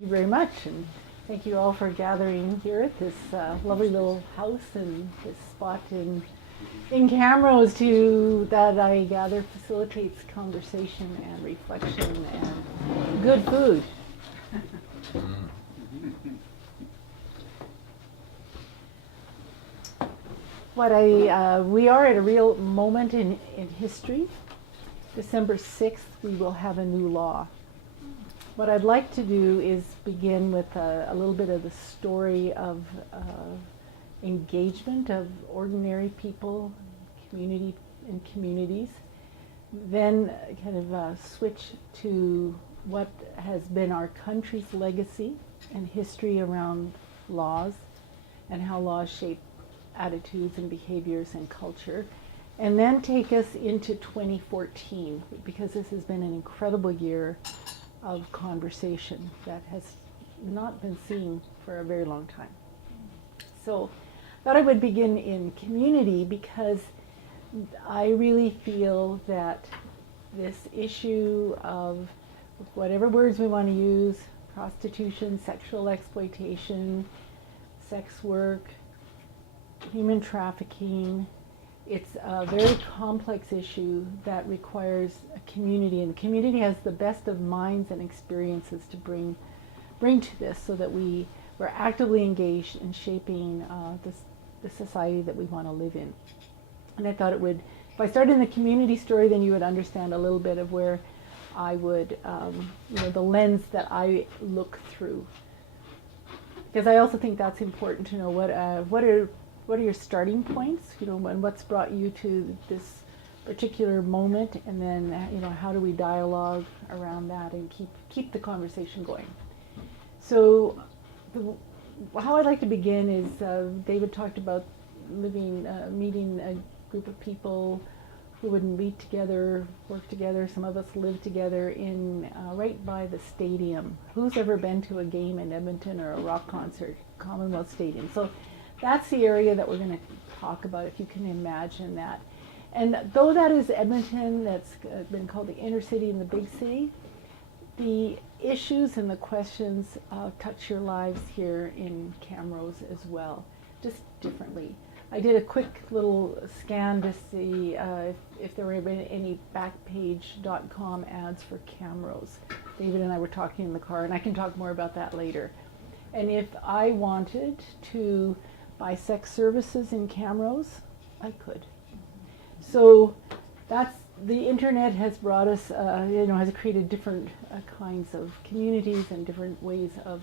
Thank you very much, and thank you all for gathering here at this lovely little house and this spot in Camrose that I gather facilitates conversation and reflection and good food. We are at a real moment in history. December 6th, we will have a new law. What I'd like to do is begin with a little bit of the story of engagement of ordinary people, community and communities, then kind of switch to what has been our country's legacy and history around laws and how laws shape attitudes and behaviors and culture, and then take us into 2014, because this has been an incredible year of conversation that has not been seen for a very long time. So I thought I would begin in community, because I really feel that this issue of whatever words we want to use, prostitution, sexual exploitation, sex work, human trafficking, it's a very complex issue that requires a community, and the community has the best of minds and experiences to bring to this, so that we're actively engaged in shaping the society that we want to live in. And I thought if I started in the community story, then you would understand a little bit of where I would, the lens that I look through. Because I also think that's important to know what are your starting points, and what's brought you to this particular moment, and then how do we dialogue around that and keep the conversation going. So how I'd like to begin is David talked about meeting a group of people who would meet together, work together. Some of us live together in right by the stadium. Who's ever been to a game in Edmonton or a rock concert? Commonwealth Stadium. So that's the area that we're going to talk about, if you can imagine that. And though that is Edmonton, that's been called the inner city and the big city, the issues and the questions touch your lives here in Camrose as well, just differently. I did a quick little scan to see if there were any Backpage.com ads for Camrose. David and I were talking in the car, and I can talk more about that later. And if I wanted to buy sex services in Camrose, I could. So the internet has brought us, has created different kinds of communities and different ways of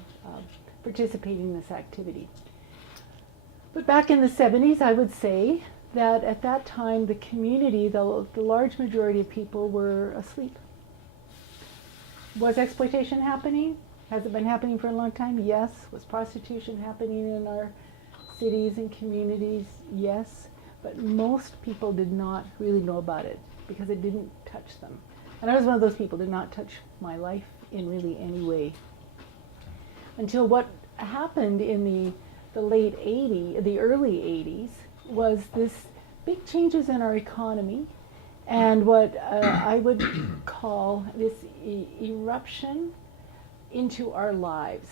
participating in this activity. But back in the 70s, I would say that at that time, the community, the large majority of people were asleep. Was exploitation happening? Has it been happening for a long time? Yes. Was prostitution happening in our cities and communities? Yes. But most people did not really know about it because it didn't touch them. And I was one of those people, did not touch my life in really any way. Until what happened in the early 80s was this big changes in our economy, and what I would call this eruption into our lives.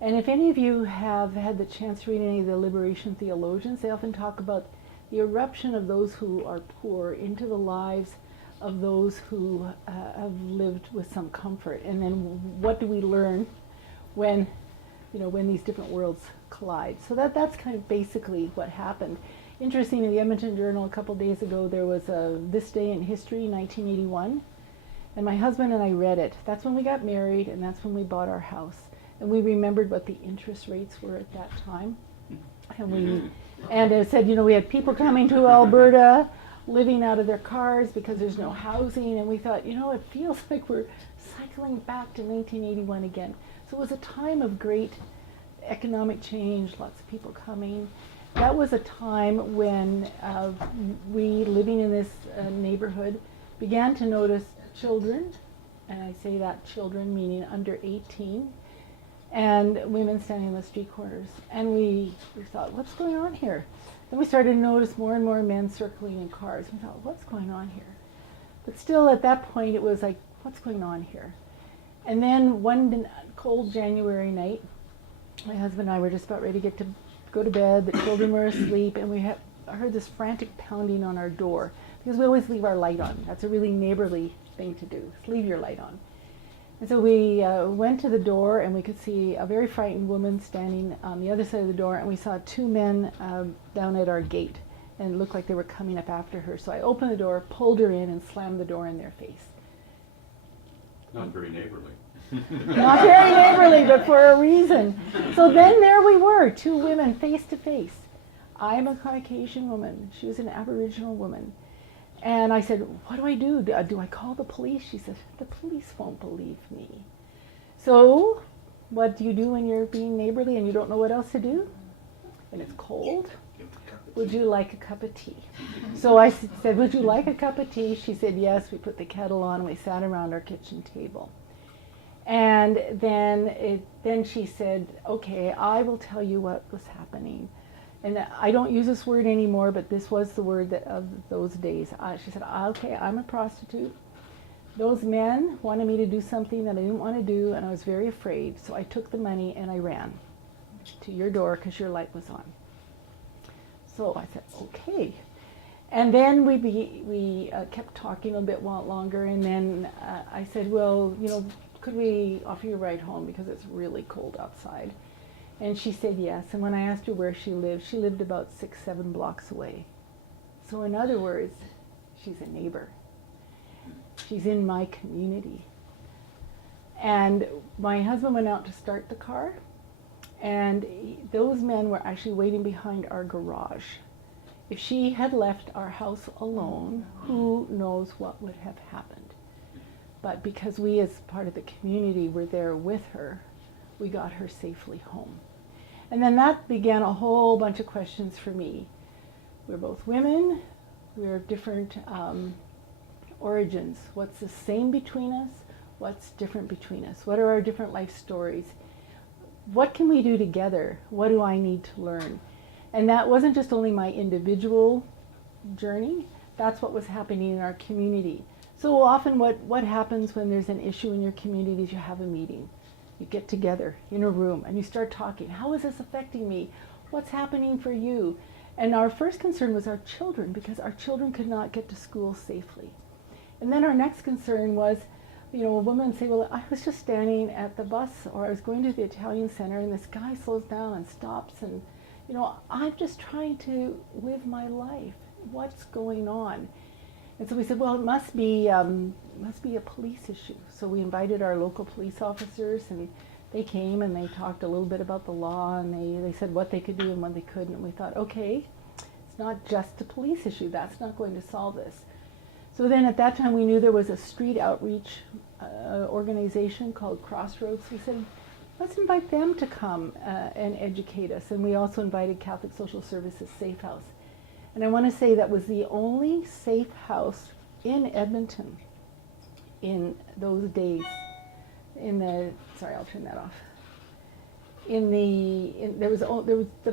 And if any of you have had the chance to read any of the liberation theologians, they often talk about the eruption of those who are poor into the lives of those who have lived with some comfort. And then what do we learn when these different worlds collide? So that's kind of basically what happened. Interesting, in the Edmonton Journal a couple days ago, there was This Day in History, 1981. And my husband and I read it. That's when we got married, and that's when we bought our house. And we remembered what the interest rates were at that time. And it said, we had people coming to Alberta, living out of their cars because there's no housing. And we thought, it feels like we're cycling back to 1981 again. So it was a time of great economic change, lots of people coming. That was a time when we, living in this neighborhood, began to notice children, and I say that children meaning under 18, and women standing in the street corners. And we thought, what's going on here? Then we started to notice more and more men circling in cars. We thought, what's going on here? But still at that point it was like, what's going on here? And then one cold January night, my husband and I were just about ready to go to bed. The children were asleep, and we heard this frantic pounding on our door, because we always leave our light on. That's a really neighborly thing to do, is leave your light on. And so we went to the door, and we could see a very frightened woman standing on the other side of the door, and we saw two men down at our gate, and it looked like they were coming up after her. So I opened the door, pulled her in, and slammed the door in their face. Not very neighborly. Not very neighborly, but for a reason. So then there we were, two women face to face. I'm a Caucasian woman. She was an Aboriginal woman. And I said, what do I do? Do I call the police? She said, the police won't believe me. So what do you do when you're being neighborly and you don't know what else to do? And it's cold. Would you like a cup of tea? So I said, would you like a cup of tea? She said, yes. We put the kettle on and we sat around our kitchen table. And then she said, okay, I will tell you what was happening. And I don't use this word anymore, but this was the word of those days. She said, okay, I'm a prostitute. Those men wanted me to do something that I didn't want to do, and I was very afraid. So I took the money and I ran to your door because your light was on. So I said, okay. And then we kept talking a bit longer, and then I said, well, could we offer you a ride home because it's really cold outside? And she said yes. And when I asked her where she lived about 6-7 blocks away. So in other words, she's a neighbor. She's in my community. And my husband went out to start the car, and those men were actually waiting behind our garage. If she had left our house alone, who knows what would have happened. But because we as part of the community were there with her, we got her safely home. And then that began a whole bunch of questions for me. We're both women, we're of different origins. What's the same between us? What's different between us? What are our different life stories? What can we do together? What do I need to learn? And that wasn't just only my individual journey, that's what was happening in our community. So often what happens when there's an issue in your community is you have a meeting. You get together in a room and you start talking. How is this affecting me? What's happening for you? And our first concern was our children, because our children could not get to school safely. And then our next concern was, a woman would say, well, I was just standing at the bus, or I was going to the Italian center, and this guy slows down and stops, and I'm just trying to live my life. What's going on? And so we said, well, it must be a police issue. So we invited our local police officers, and they came and they talked a little bit about the law, and they said what they could do and what they couldn't. And we thought, okay, it's not just a police issue. That's not going to solve this. So then at that time we knew there was a street outreach organization called Crossroads. We said, let's invite them to come and educate us. And we also invited Catholic Social Services Safe House. And I want to say that was the only safe house in Edmonton in those days. Sorry, I'll turn that off. That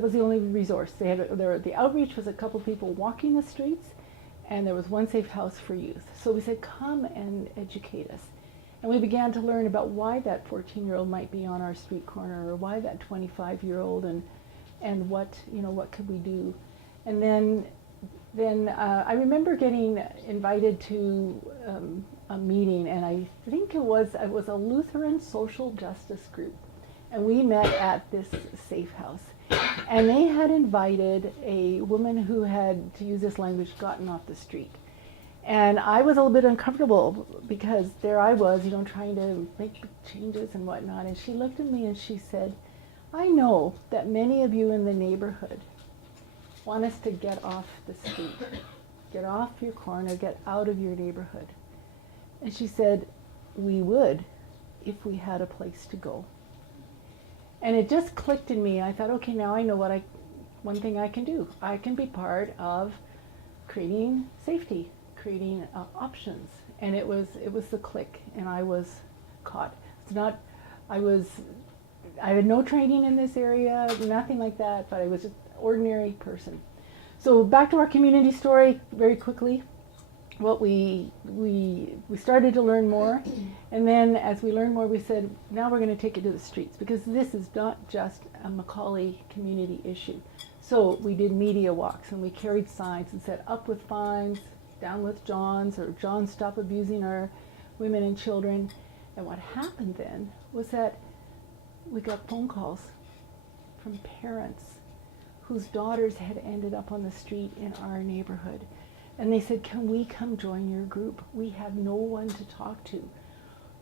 was the only resource. The outreach was a couple people walking the streets, and there was one safe house for youth. So we said, come and educate us. And we began to learn about why that 14-year-old might be on our street corner, or why that 25-year-old, and what could we do. And then I remember getting invited to a meeting, and I think it was a Lutheran social justice group, and we met at this safe house. And they had invited a woman who had, to use this language, gotten off the street. And I was a little bit uncomfortable because there I was, trying to make changes and whatnot. And she looked at me and she said, I know that many of you in the neighborhood want us to get off the street, get off your corner, get out of your neighborhood. And she said, we would if we had a place to go. And it just clicked in me. I thought, okay, now I know one thing I can do. I can be part of creating safety, creating options. And it was the click, and I was caught. I had no training in this area, nothing like that, but I was just an ordinary person. So back to our community story very quickly. what we started to learn more, and then as we learned more, we said, now we're going to take it to the streets, because this is not just a Macaulay community issue. So we did media walks, and we carried signs and said, up with fines, down with Johns, or John, stop abusing our women and children. And what happened then was that we got phone calls from parents whose daughters had ended up on the street in our neighborhood. And they said, can we come join your group? We have no one to talk to.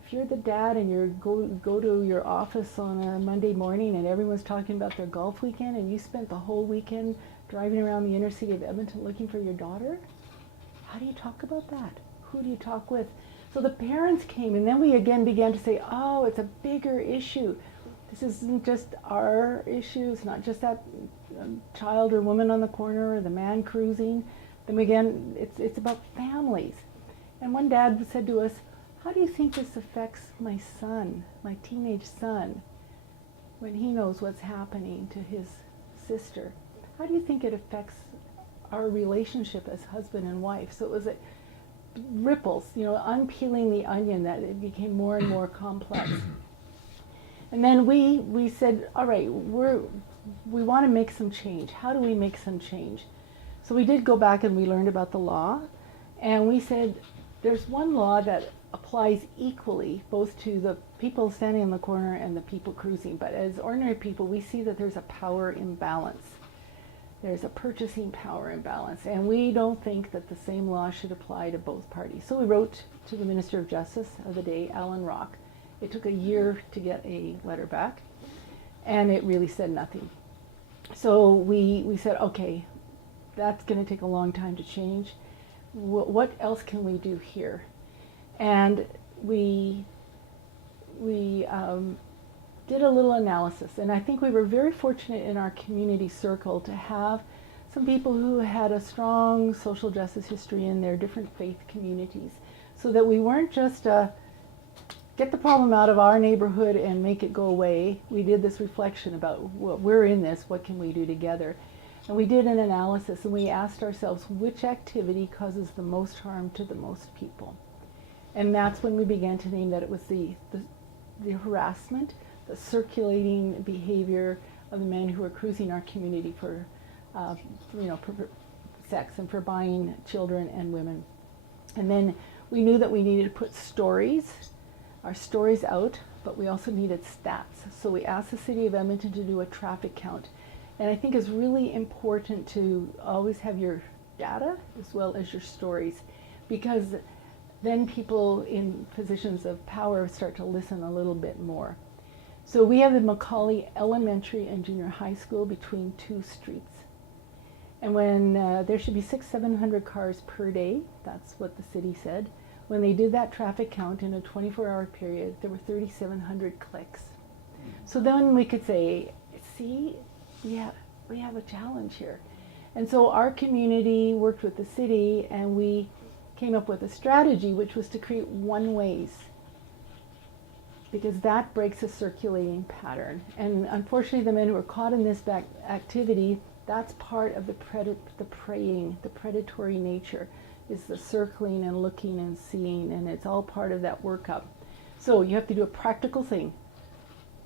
If you're the dad and you go to your office on a Monday morning and everyone's talking about their golf weekend, and you spent the whole weekend driving around the inner city of Edmonton looking for your daughter, how do you talk about that? Who do you talk with? So the parents came, and then we again began to say, oh, it's a bigger issue. This isn't just our issue. It's not just that child or woman on the corner or the man cruising. Then again, it's about families. And one dad said to us, how do you think this affects my son, my teenage son, when he knows what's happening to his sister? How do you think it affects our relationship as husband and wife? So it was ripples, unpeeling the onion, that it became more and more complex. And then we said, all right, we want to make some change. How do we make some change? So we did go back and we learned about the law, and we said there's one law that applies equally both to the people standing in the corner and the people cruising. But as ordinary people, we see that there's a power imbalance. There's a purchasing power imbalance, and we don't think that the same law should apply to both parties. So we wrote to the Minister of Justice of the day, Alan Rock. It took a year to get a letter back, and it really said nothing. So we said, okay, that's going to take a long time to change. What else can we do here? And we did a little analysis, and I think we were very fortunate in our community circle to have some people who had a strong social justice history in their different faith communities, so that we weren't just get the problem out of our neighborhood and make it go away. We did this reflection about, well, we're in this, what can we do together? And we did an analysis, and we asked ourselves, which activity causes the most harm to the most people? And that's when we began to name that it was the harassment, the circulating behavior of the men who are cruising our community for sex and for buying children and women. And then we knew that we needed to put our stories out, but we also needed stats. So we asked the City of Edmonton to do a traffic count. And I think it's really important to always have your data as well as your stories, because then people in positions of power start to listen a little bit more. So we have the Macaulay Elementary and Junior High School between two streets. And when there should be 600-700 cars per day, that's what the city said. When they did that traffic count in a 24-hour period, there were 3,700 clicks. So then we could say, see, we have a challenge here. And so our community worked with the city, and we came up with a strategy, which was to create one-ways, because that breaks a circulating pattern. And unfortunately, the men who are caught in this activity, that's part of the preying, the predatory nature, is the circling and looking and seeing, and it's all part of that workup. So you have to do a practical thing.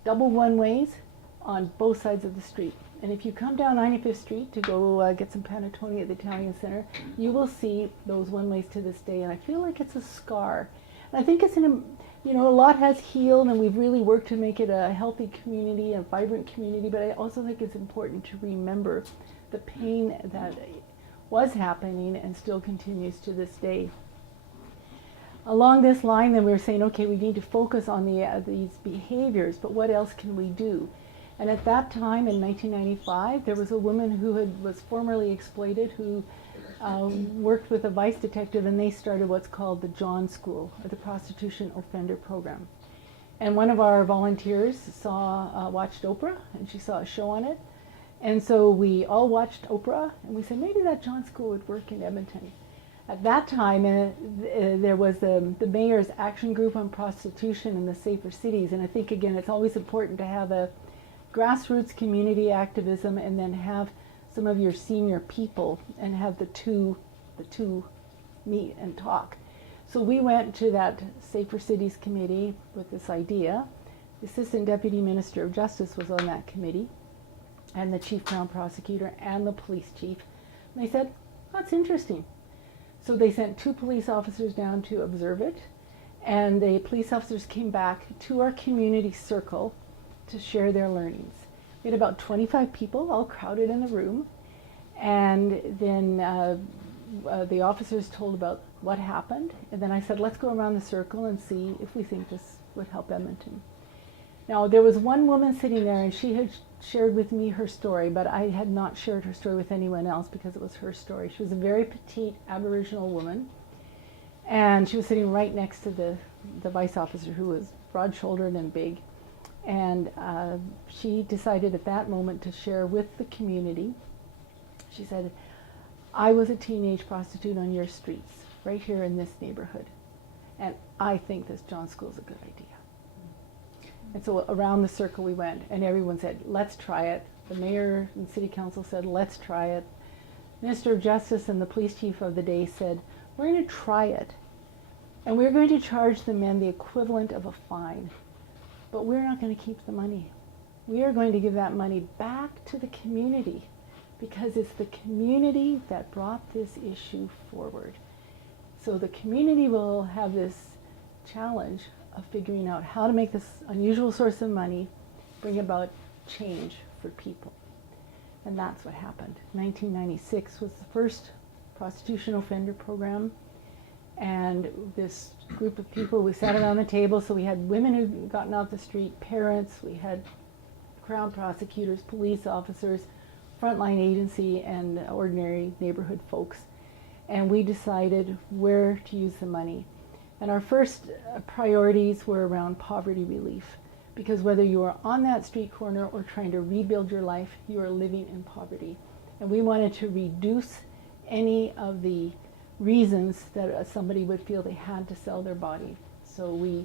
Double one-ways on both sides of the street. And if you come down 95th Street to go get some panettone at the Italian Center, you will see those one-ways to this day, and I feel like it's a scar. And I think it's a lot has healed, and we've really worked to make it a healthy community, a vibrant community, but I also think it's important to remember the pain that was happening and still continues to this day. Along this line, then we were saying, okay, we need to focus on these behaviors, but what else can we do? And at that time, in 1995, there was a woman who was formerly exploited, who worked with a vice detective, and they started what's called the John School, or the Prostitution Offender Program. And one of our volunteers watched Oprah, and she saw a show on it. And so we all watched Oprah, and we said, maybe that John School would work in Edmonton. At that time, there was the Mayor's Action Group on Prostitution in the Safer Cities, and I think, again, it's always important to have a grassroots community activism, and then have some of your senior people, and have the two meet and talk. So we went to that Safer Cities Committee with this idea. The Assistant Deputy Minister of Justice was on that committee, and the Chief Crown Prosecutor and the Police Chief. And they said, that's interesting. So they sent 2 police officers down to observe it, and the police officers came back to our community circle to share their learnings. We had about 25 people all crowded in the room, and then the officers told about what happened, and then I said, let's go around the circle and see if we think this would help Edmonton. Now, there was one woman sitting there, and she had shared with me her story, but I had not shared her story with anyone else because it was her story. She was a very petite Aboriginal woman, and she was sitting right next to the vice officer, who was broad-shouldered and big. And she decided at that moment to share with the community. She said, I was a teenage prostitute on your streets, right here in this neighborhood, and I think this John School is a good idea. And so around the circle we went, and everyone said, let's try it. The mayor and city council said, let's try it. Minister of Justice and the police chief of the day said, we're going to try it, and we're going to charge the men the equivalent of a fine, but we're not going to keep the money. We are going to give that money back to the community, because it's the community that brought this issue forward. So the community will have this challenge of figuring out how to make this unusual source of money bring about change for people. And that's what happened. 1996 was the first prostitution offender program, and this group of people, we sat around the table, so we had women who'd gotten off the street, parents, we had Crown prosecutors, police officers, frontline agency, and ordinary neighborhood folks. And we decided where to use the money. And our first priorities were around poverty relief, because whether you are on that street corner or trying to rebuild your life, you are living in poverty. And we wanted to reduce any of the reasons that somebody would feel they had to sell their body. So we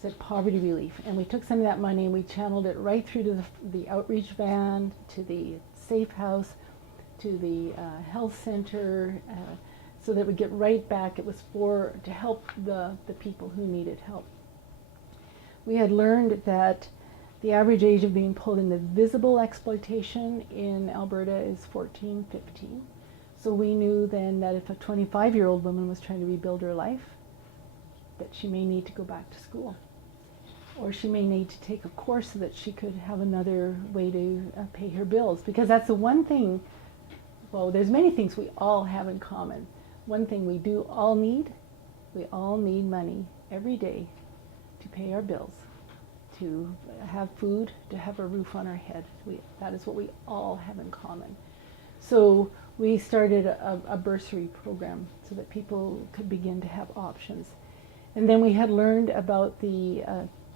said poverty relief, and we took some of that money and we channeled it right through to the outreach van, to the safe house, to the health center, so that we get right back. It was to help the people who needed help. We had learned that the average age of being pulled into visible exploitation in Alberta is 14, 15. So we knew then that if a 25-year-old woman was trying to rebuild her life, that she may need to go back to school, or she may need to take a course so that she could have another way to pay her bills. Because that's the one thing, well, there's many things we all have in common. One thing we all need money every day to pay our bills, to have food, to have a roof on our head. That is what we all have in common. So we started a bursary program so that people could begin to have options. And then we had learned about the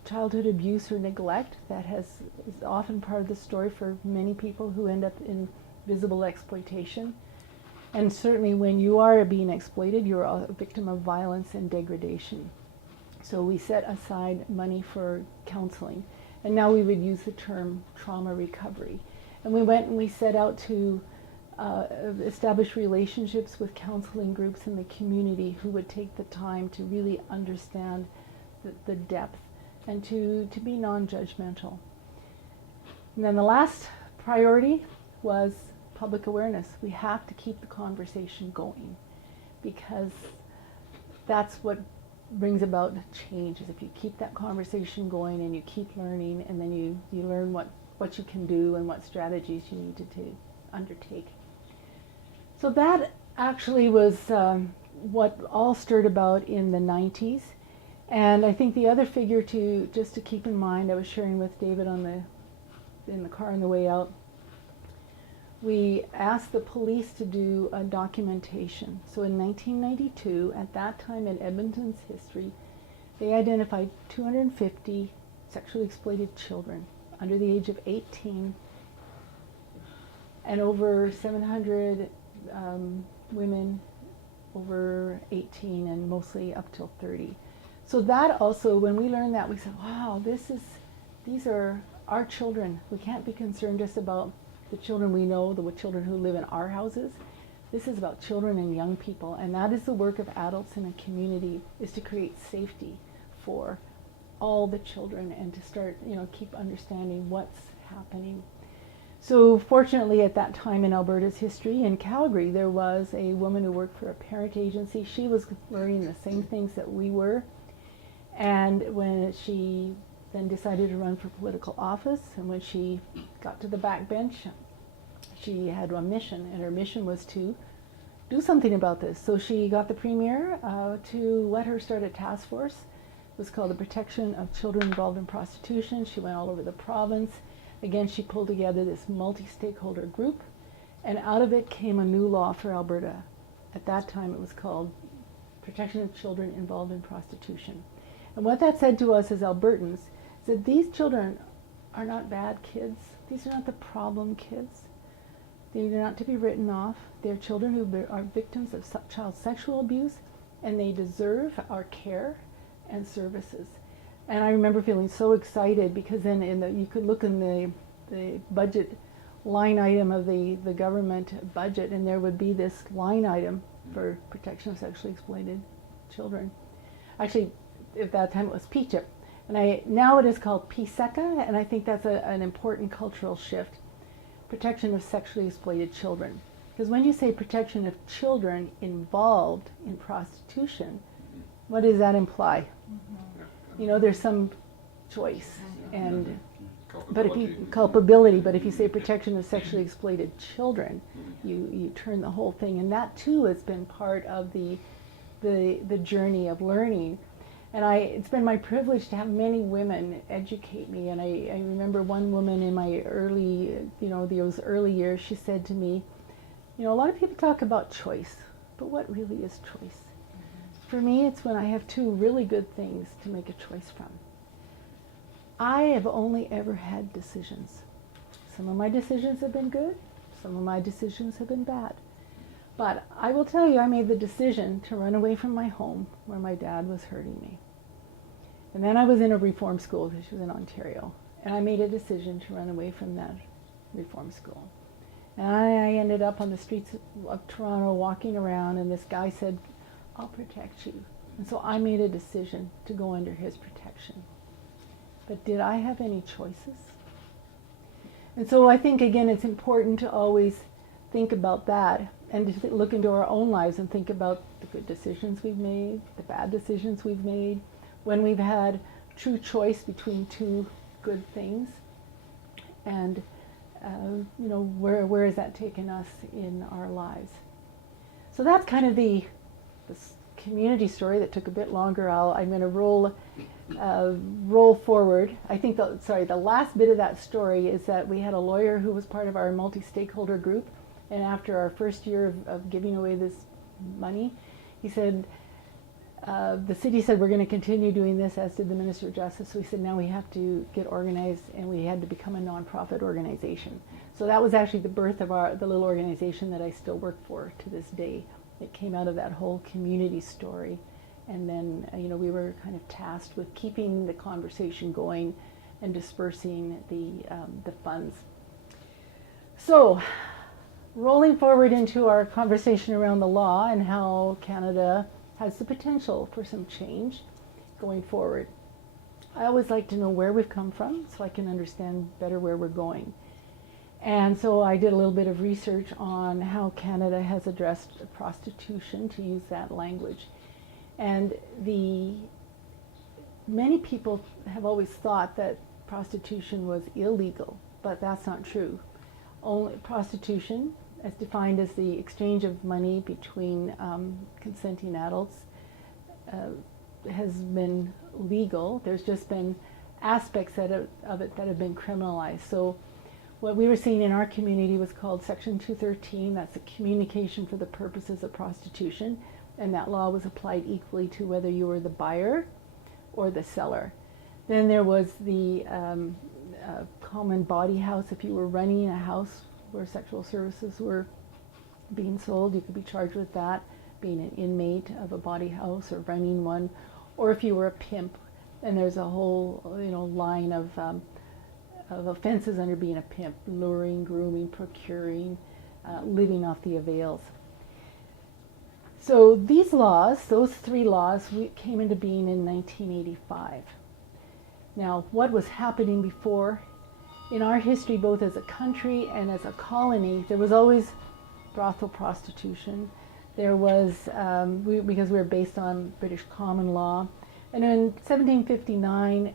childhood abuse or neglect that is often part of the story for many people who end up in visible exploitation. And certainly when you are being exploited, you're a victim of violence and degradation. So we set aside money for counseling. And now we would use the term trauma recovery. And we went and we set out to establish relationships with counseling groups in the community who would take the time to really understand the depth and to be non-judgmental. And then the last priority was public awareness. We have to keep the conversation going, because that's what brings about change, is if you keep that conversation going and you keep learning, and then you learn what you can do and what strategies you need to undertake. So that actually was what all stirred about in the 90s. And I think the other figure just to keep in mind, I was sharing with David in the car on the way out, we asked the police to do a documentation. So in 1992, at that time in Edmonton's history, they identified 250 sexually exploited children under the age of 18, and over 700 women over 18, and mostly up till 30. So that also, when we learned that, we said, wow, these are our children. We can't be concerned just about the children we know, the children who live in our houses. This is about children and young people, and that is the work of adults in a community, is to create safety for all the children and to start, keep understanding what's happening. So fortunately at that time in Alberta's history, in Calgary, there was a woman who worked for a parent agency. She was learning the same things that we were. And when she then decided to run for political office, and when she got to the backbench, she had a mission, and her mission was to do something about this. So she got the premier to let her start a task force. It was called the Protection of Children Involved in Prostitution. She went all over the province. Again, she pulled together this multi-stakeholder group, and out of it came a new law for Alberta. At that time, it was called Protection of Children Involved in Prostitution. And what that said to us as Albertans is that these children are not bad kids. These are not the problem kids. They're not to be written off. They're children who are victims of child sexual abuse, and they deserve our care and services. And I remember feeling so excited because then you could look in the budget line item of the government budget, and there would be this line item for protection of sexually exploited children. Actually, at that time it was PCHIP, and now it is called PSECA, and I think that's an important cultural shift. Protection of sexually exploited children. Because when you say protection of children involved in prostitution, what does that imply? There's some choice and culpability, but if you say protection of sexually exploited children, you turn the whole thing, and that too has been part of the journey of learning. And it's been my privilege to have many women educate me, and I remember one woman in my those early years, she said to me, a lot of people talk about choice, but what really is choice? For me, it's when I have two really good things to make a choice from. I have only ever had decisions. Some of my decisions have been good, some of my decisions have been bad. But I will tell you, I made the decision to run away from my home where my dad was hurting me. And then I was in a reform school, because she was in Ontario, and I made a decision to run away from that reform school. And I ended up on the streets of Toronto walking around, and this guy said, "I'll protect you." And so I made a decision to go under his protection. But did I have any choices? And so I think, again, it's important to always think about that and to look into our own lives and think about the good decisions we've made, the bad decisions we've made, when we've had true choice between two good things, and where has that taken us in our lives. So that's kind of this community story that took a bit longer. I'm going to roll forward. I think the last bit of that story is that we had a lawyer who was part of our multi-stakeholder group, and after our first year of giving away this money, he said, the city said we're going to continue doing this, as did the Minister of Justice. So we said now we have to get organized, and we had to become a nonprofit organization. So that was actually the birth of the little organization that I still work for to this day. It came out of that whole community story, and then we were kind of tasked with keeping the conversation going and dispersing the funds. So, rolling forward into our conversation around the law and how Canada has the potential for some change going forward. I always like to know where we've come from so I can understand better where we're going. And so I did a little bit of research on how Canada has addressed prostitution, to use that language. And many people have always thought that prostitution was illegal, but that's not true. Only prostitution, as defined as the exchange of money between consenting adults, has been legal. There's just been aspects of it that have been criminalized. So what we were seeing in our community was called Section 213. That's the communication for the purposes of prostitution, and that law was applied equally to whether you were the buyer or the seller. Then there was the common body house. If you were running a house where sexual services were being sold, you could be charged with that, being an inmate of a body house or running one. Or if you were a pimp, and there's a whole line of offenses under being a pimp: luring, grooming, procuring, living off the avails. So these laws, those three laws, came into being in 1985. Now, what was happening before? In our history, both as a country and as a colony, there was always brothel prostitution. There was, because we were based on British common law. And in 1759,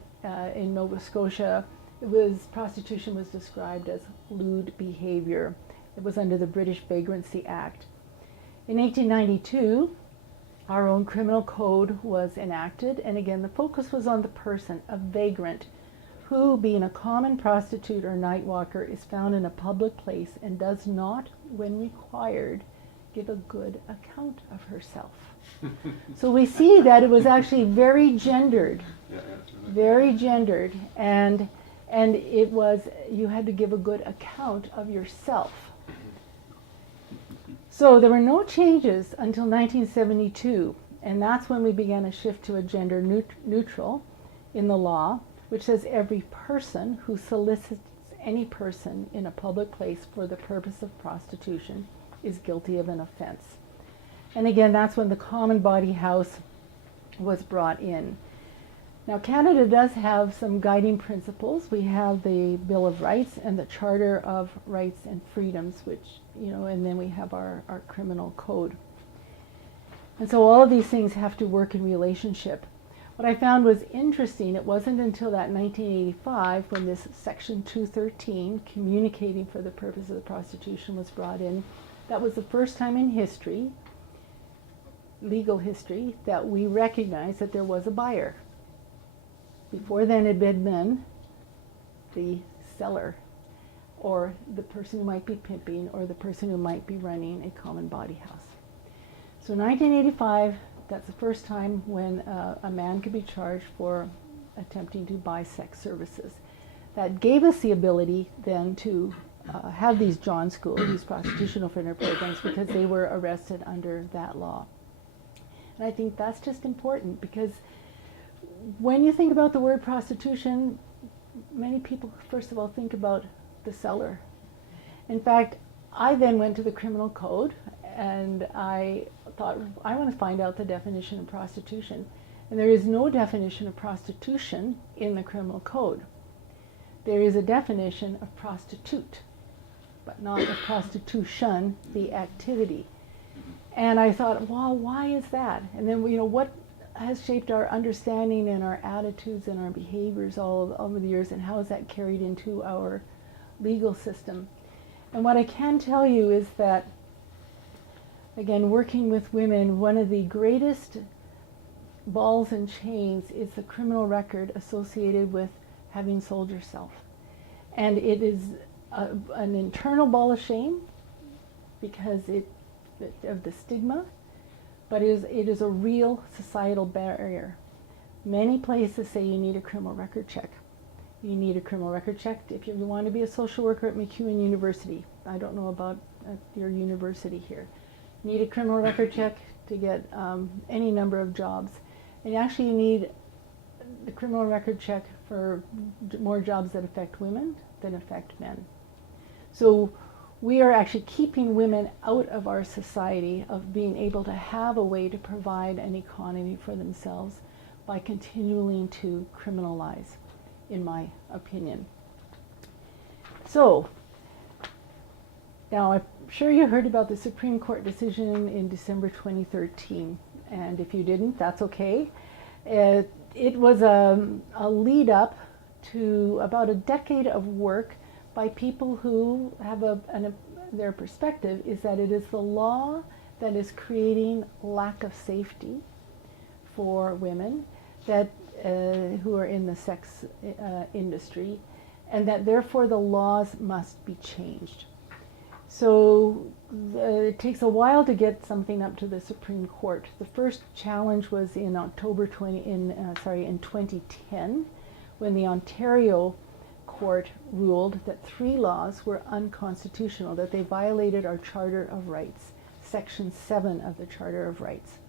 in Nova Scotia, prostitution was described as lewd behavior. It was under the British Vagrancy Act. In 1892, our own criminal code was enacted, and again, the focus was on the person, a vagrant, who, being a common prostitute or night walker, is found in a public place and does not, when required, give a good account of herself. So we see that it was actually very gendered, and it was, you had to give a good account of yourself. So there were no changes until 1972, and that's when we began a shift to a gender neutral in the law, which says every person who solicits any person in a public place for the purpose of prostitution is guilty of an offense. And again, that's when the common body house was brought in. Now, Canada does have some guiding principles. We have the Bill of Rights and the Charter of Rights and Freedoms, which, and then we have our criminal code. And so all of these things have to work in relationship. What I found was interesting, it wasn't until that 1985 when this Section 213, communicating for the purpose of the prostitution, was brought in. That was the first time in history, legal history, that we recognized that there was a buyer. Before then, it had been the seller, or the person who might be pimping, or the person who might be running a common body house. So 1985, that's the first time when a man could be charged for attempting to buy sex services. That gave us the ability then to have these John schools, these prostitution offender programs, because they were arrested under that law. And I think that's just important, because when you think about the word prostitution, many people, first of all, think about the seller. In fact, I then went to the criminal code and I thought, I want to find out the definition of prostitution. And there is no definition of prostitution in the criminal code. There is a definition of prostitute, but not of prostitution, the activity. And I thought, well, why is that? And then, what has shaped our understanding and our attitudes and our behaviors all over the years, and how is that carried into our legal system? And what I can tell you is that, again, working with women, one of the greatest balls and chains is the criminal record associated with having sold yourself. And it is an internal ball of shame because of the stigma, but it is a real societal barrier. Many places say you need a criminal record check. You need a criminal record check if you want to be a social worker at MacEwan University. I don't know about your university here. You need a criminal record check to get any number of jobs. And actually you need the criminal record check for more jobs that affect women than affect men. So we are actually keeping women out of our society of being able to have a way to provide an economy for themselves by continuing to criminalize, in my opinion. So, now I'm sure you heard about the Supreme Court decision in December 2013, and if you didn't, that's okay. It was a lead up to about a decade of work by people who have their perspective is that it is the law that is creating lack of safety for women that who are in the sex industry, and that therefore the laws must be changed. So it takes a while to get something up to the Supreme Court. The first challenge was in 2010, when the Ontario court ruled that 3 laws were unconstitutional, that they violated our Charter of Rights, Section 7 of the Charter of Rights.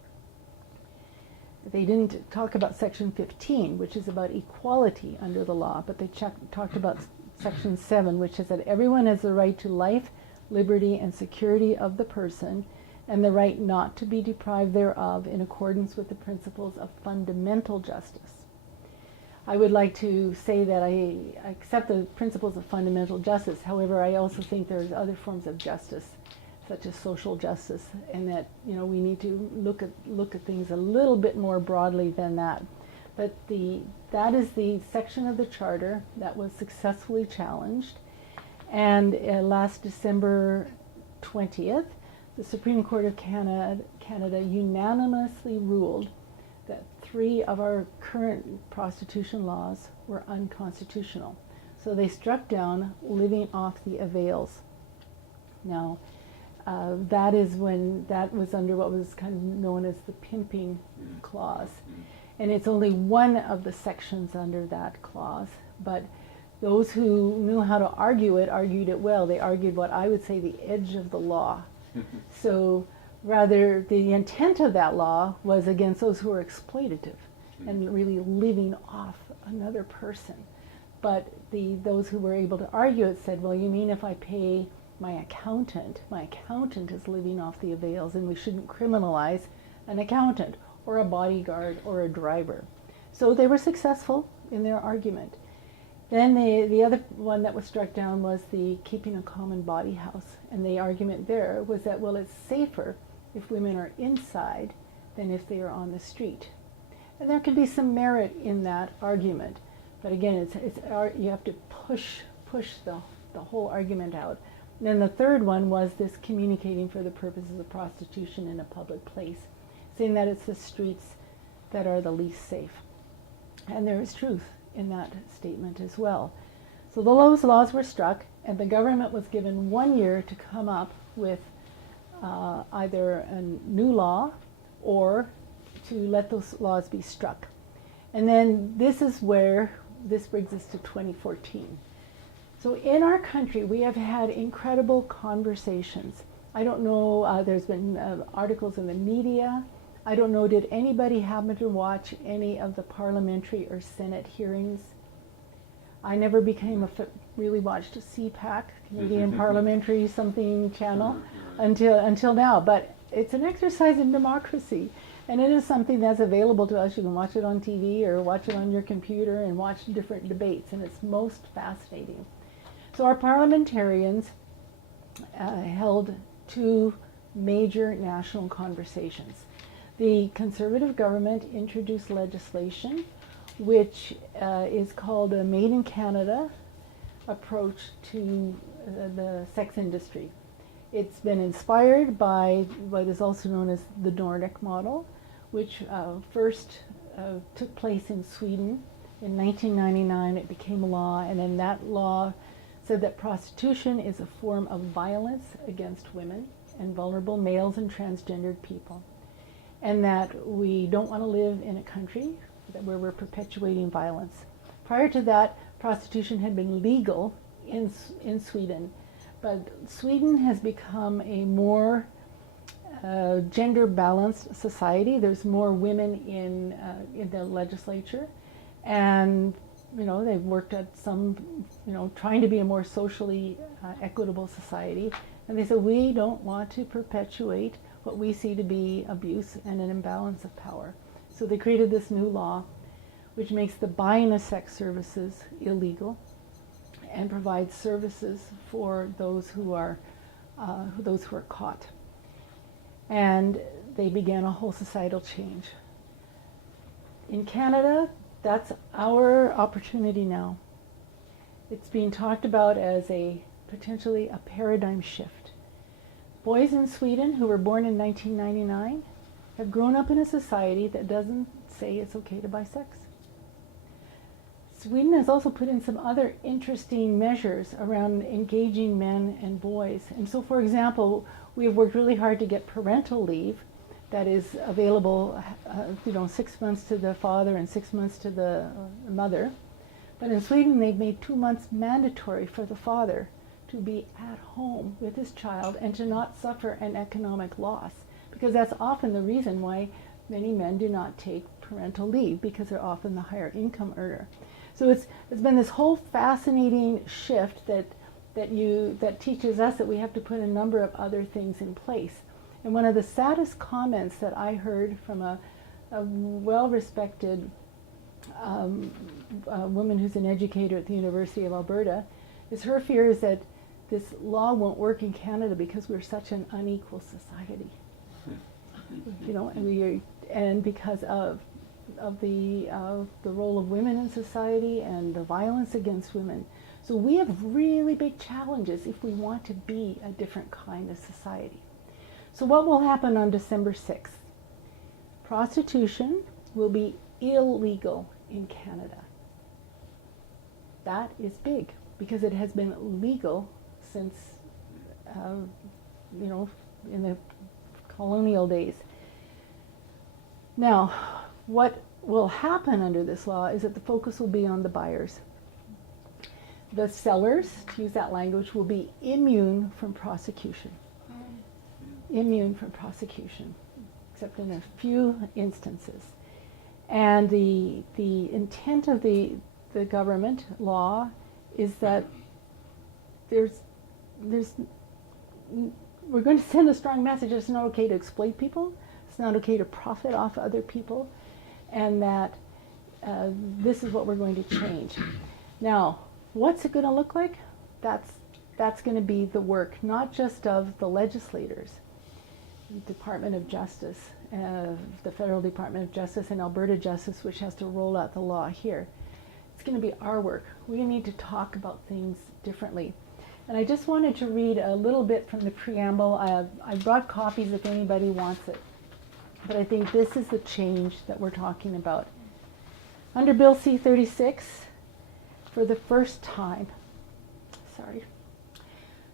They didn't talk about Section 15, which is about equality under the law, but they talked about Section 7, which is that everyone has the right to life, liberty, and security of the person, and the right not to be deprived thereof in accordance with the principles of fundamental justice. I would like to say that I accept the principles of fundamental justice. However, I also think there's other forms of justice, such as social justice, and that we need to look at things a little bit more broadly than that. But that is the section of the Charter that was successfully challenged, and last December 20th, the Supreme Court of Canada unanimously ruled that 3 of our current prostitution laws were unconstitutional. So they struck down living off the avails. Now, that was under what was kind of known as the pimping clause. And it's only one of the sections under that clause, but those who knew how to argue it argued it well. They argued what I would say the edge of the law. So rather, the intent of that law was against those who were exploitative and really living off another person. But those who were able to argue it said, well, you mean if I pay my accountant is living off the avails, and we shouldn't criminalize an accountant or a bodyguard or a driver. So they were successful in their argument. Then the other one that was struck down was the keeping a common body house. And the argument there was that, well, it's safer if women are inside than if they are on the street. And there can be some merit in that argument. But again, you have to push the whole argument out. And then the third one was this communicating for the purposes of prostitution in a public place, saying that it's the streets that are the least safe. And there is truth in that statement as well. So those laws were struck, and the government was given 1 year to come up with either a new law or to let those laws be struck. And then this brings us to 2014. So in our country, we have had incredible conversations. I don't know, there's been articles in the media. I don't know, did anybody happen to watch any of the parliamentary or Senate hearings? I never really watched a CPAC, Canadian Parliamentary something channel, until now. But it's an exercise in democracy. And it is something that's available to us. You can watch it on TV or watch it on your computer and watch different debates. And it's most fascinating. So our parliamentarians held 2 major national conversations. The Conservative government introduced legislation which is called a Made in Canada approach to the sex industry. It's been inspired by what is also known as the Nordic model, which first took place in Sweden. In 1999 it became a law, and then that law said that prostitution is a form of violence against women and vulnerable males and transgendered people, and that we don't want to live in a country where we're perpetuating violence. Prior to that, prostitution had been legal in Sweden, but Sweden has become a more gender-balanced society. There's more women in the legislature, and they've worked at some, trying to be a more socially equitable society. And they said, we don't want to perpetuate what we see to be abuse and an imbalance of power. So they created this new law, which makes the buying of sex services illegal and provides services for those who are caught. And they began a whole societal change. In Canada, that's our opportunity now. It's being talked about as potentially a paradigm shift. Boys in Sweden who were born in 1999 have grown up in a society that doesn't say it's okay to buy sex. Sweden has also put in some other interesting measures around engaging men and boys. And so, for example, we have worked really hard to get parental leave that is available, 6 months to the father and 6 months to the mother. But in Sweden, they've made 2 months mandatory for the father to be at home with his child and to not suffer an economic loss, because that's often the reason why many men do not take parental leave, because they're often the higher income earner. So it's been this whole fascinating shift that teaches us that we have to put a number of other things in place. And one of the saddest comments that I heard from a well-respected woman who's an educator at the University of Alberta is her fear is that this law won't work in Canada because we're such an unequal society. You know, and because of the role of women in society and the violence against women. So we have really big challenges if we want to be a different kind of society. So what will happen on December 6th? Prostitution will be illegal in Canada. That is big because it has been legal since, you know, in the colonial days. Now, what will happen under this law is that the focus will be on the buyers. The sellers, to use that language, will be immune from prosecution. Immune from prosecution, except in a few instances. And the intent of the government law is that we're going to send a strong message. It's not okay to exploit people. It's not okay to profit off other people, and that this is what we're going to change. Now, what's it going to look like? That's going to be the work, not just of the legislators, Department of Justice, the Federal Department of Justice and Alberta Justice, which has to roll out the law here. It's going to be our work. We need to talk about things differently. And I just wanted to read a little bit from the preamble. I brought copies if anybody wants it. But I think this is the change that we're talking about. Under Bill C-36, for the first time,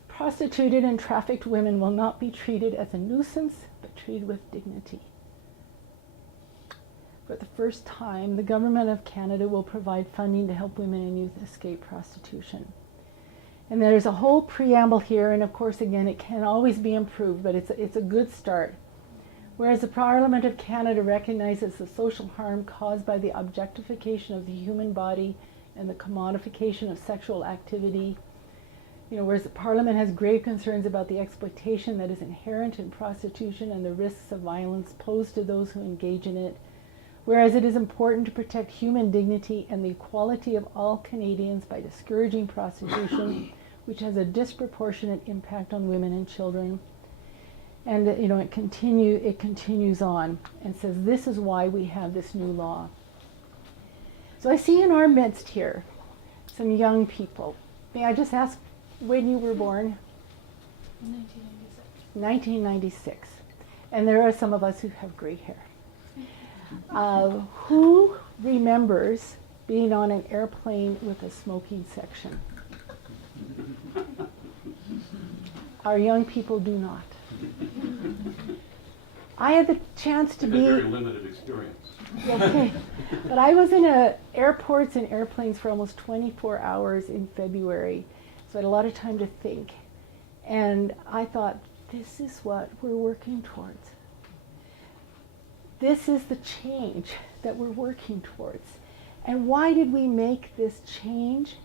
prostituted and trafficked women will not be treated as a nuisance, but treated with dignity. For the first time, the Government of Canada will provide funding to help women and youth escape prostitution. And there's a whole preamble here, and of course, again, it can always be improved, but it's a good start. Whereas the Parliament of Canada recognizes the social harm caused by the objectification of the human body and the commodification of sexual activity, whereas the Parliament has grave concerns about the exploitation that is inherent in prostitution and the risks of violence posed to those who engage in it, whereas it is important to protect human dignity and the equality of all Canadians by discouraging prostitution, which has a disproportionate impact on women and children. And it continues on and says this is why we have this new law. So I see in our midst here some young people. May I just ask when you were born? 1996. 1996. And there are some of us who have gray hair. Who remembers being on an airplane with a smoking section? Our young people do not. I had the chance to be... a very limited experience. Okay. But I was in airports and airplanes for almost 24 hours in February, so I had a lot of time to think. And I thought, this is what we're working towards. This is the change that we're working towards. And why did we make this change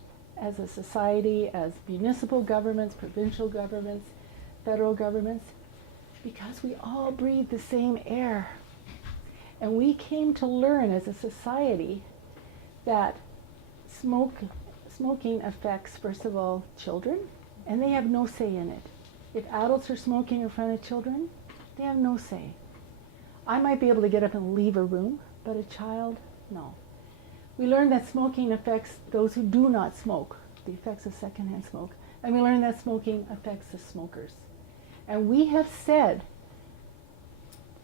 as a society, as municipal governments, provincial governments, federal governments? Because we all breathe the same air. And we came to learn as a society that smoking affects, first of all, children, and they have no say in it. If adults are smoking in front of children, they have no say. I might be able to get up and leave a room, but a child, no. We learned that smoking affects those who do not smoke, the effects of secondhand smoke. And we learned that smoking affects the smokers. And we have said,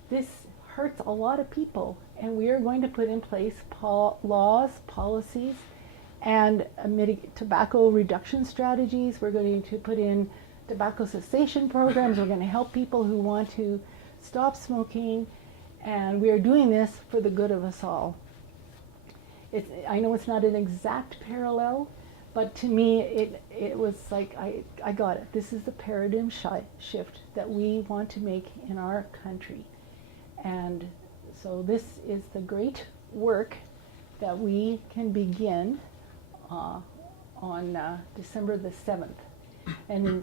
this hurts a lot of people, and we are going to put in place laws, policies, and tobacco reduction strategies. We're going to put in tobacco cessation programs. We're going to help people who want to stop smoking, and we are doing this for the good of us all. I know it's not an exact parallel, but to me, it was like, I got it. This is the paradigm shift that we want to make in our country. And so this is the great work that we can begin on December the 7th. And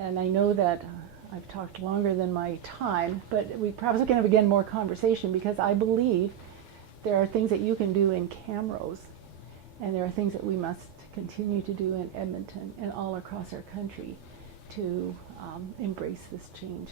I know that I've talked longer than my time, but we probably can have again more conversation, because I believe there are things that you can do in Camrose, and there are things that we must continue to do in Edmonton and all across our country to embrace this change.